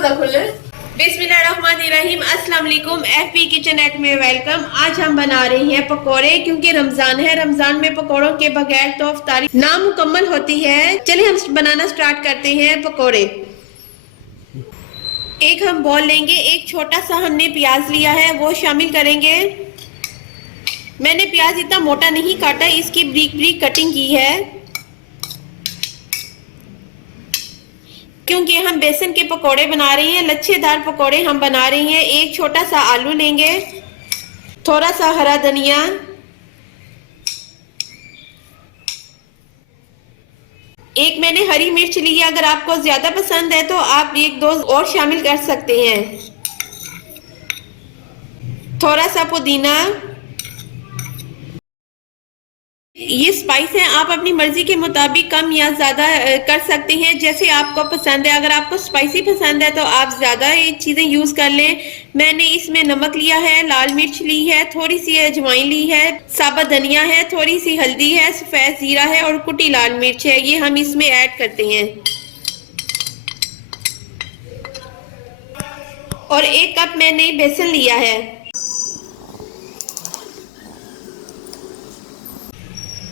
दरवाजा खोले। बिस्मिल्लाहिर्रहमानिर्रहीम, अस्सलाम वालेकुम। एफपी किचन एट में वेलकम। आज हम बना रहे हैं पकोड़े, क्योंकि रमजान है। रमजान में पकोड़ों के बगैर तो इफ्तारी नामुकम्मल होती है। चलिए हम बनाना स्टार्ट करते हैं पकोड़े। एक हम बॉल लेंगे, एक छोटा सा हमने प्याज लिया है वो शामिल करेंगे। मैंने प्याज इतना मोटा नहीं काटा, इसकी ब्रीक ब्रीक कटिंग की है, क्योंकि हम बेसन के पकोड़े बना रहे हैं, लच्छेदार पकोड़े हम बना रहे हैं। एक छोटा सा आलू लेंगे, थोड़ा सा हरा धनिया, एक मैंने हरी मिर्च ली है। अगर आपको ज्यादा पसंद है तो आप एक दो और शामिल कर सकते हैं। थोड़ा सा पुदीना। ये स्पाइस है, आप अपनी मर्जी के मुताबिक कम या ज्यादा कर सकते हैं, जैसे आपको पसंद है। अगर आपको स्पाइसी पसंद है तो आप ज्यादा ये चीजें यूज कर लें। मैंने इसमें नमक लिया है, लाल मिर्च ली है, थोड़ी सी अजवाइन ली है, साबुत धनिया है, थोड़ी सी हल्दी है, सफेद जीरा है और कुटी लाल मिर्च है। ये हम इसमें ऐड करते हैं। और 1 कप मैंने बेसन लिया है।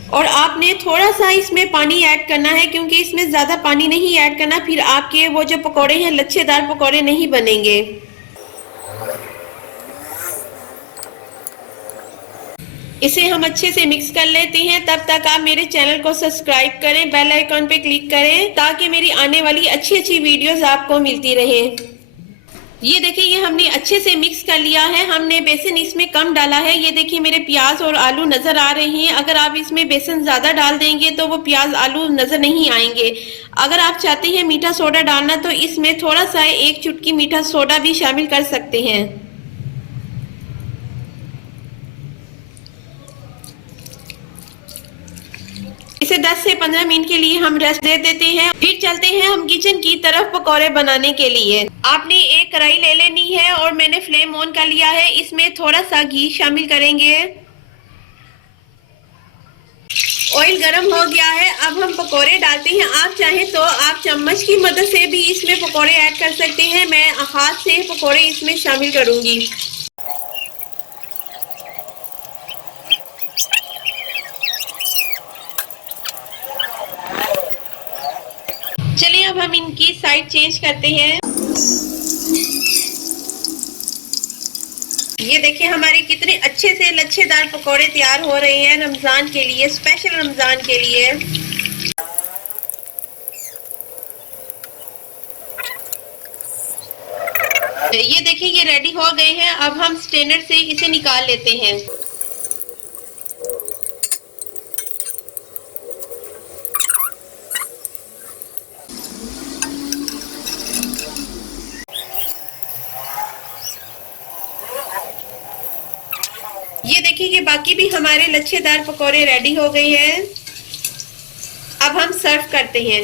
और आपने थोड़ा सा इसमें पानी ऐड करना है, क्योंकि इसमें ज्यादा पानी नहीं ऐड करना, फिर आपके वो जो पकोड़े हैं लच्छेदार पकोड़े नहीं बनेंगे। इसे हम अच्छे से मिक्स कर लेते हैं। तब तक आप मेरे चैनल को सब्सक्राइब करें, बेल आइकॉन पे क्लिक करें, ताकि मेरी आने वाली अच्छी अच्छी वीडियोस आपको मिलती रहे। ये देखिए, ये हमने अच्छे से मिक्स कर लिया है। हमने बेसन इसमें कम डाला है। ये देखिए मेरे प्याज और आलू नजर आ रहे हैं। अगर आप इसमें बेसन ज्यादा डाल देंगे तो वो प्याज आलू नजर नहीं आएंगे। अगर आप चाहते हैं मीठा सोडा डालना तो इसमें थोड़ा सा 1 चुटकी मीठा सोडा भी शामिल कर सकते हैं। इसे 10 से 15 मिनट के लिए हम रेस्ट दे देते हैं। फिर चलते हैं हम किचन की तरफ पकोड़े बनाने के लिए। आपने एक कढ़ाई ले लेनी है और मैंने फ्लेम ऑन कर लिया है। इसमें थोड़ा सा घी शामिल करेंगे। ऑयल गर्म हो गया है, अब हम पकोड़े डालते हैं। आप चाहें तो आप चम्मच की मदद से भी इसमें पकोड़े ऐड कर सकते हैं। मैं हाथ से पकोड़े इसमें शामिल करूंगी। चलिए अब हम इनकी साइड चेंज करते हैं। ये देखिए हमारे कितने अच्छे से लच्छेदार पकोड़े तैयार हो रहे हैं रमजान के लिए, स्पेशल रमजान के लिए। ये देखिए ये रेडी हो गए हैं। अब हम स्ट्रेनर से इसे निकाल लेते हैं। ये देखिए कि बाकी भी हमारे लच्छेदार पकोड़े रेडी हो गए हैं। अब हम सर्व करते हैं।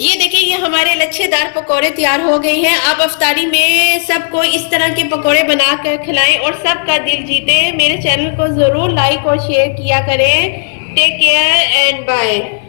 ये देखिए ये हमारे लच्छेदार पकोड़े तैयार हो गए हैं। अब इफ्तारी में सबको इस तरह के पकोड़े बनाकर खिलाएं और सबका दिल जीते। मेरे चैनल को जरूर लाइक और शेयर किया करें। Take care and bye.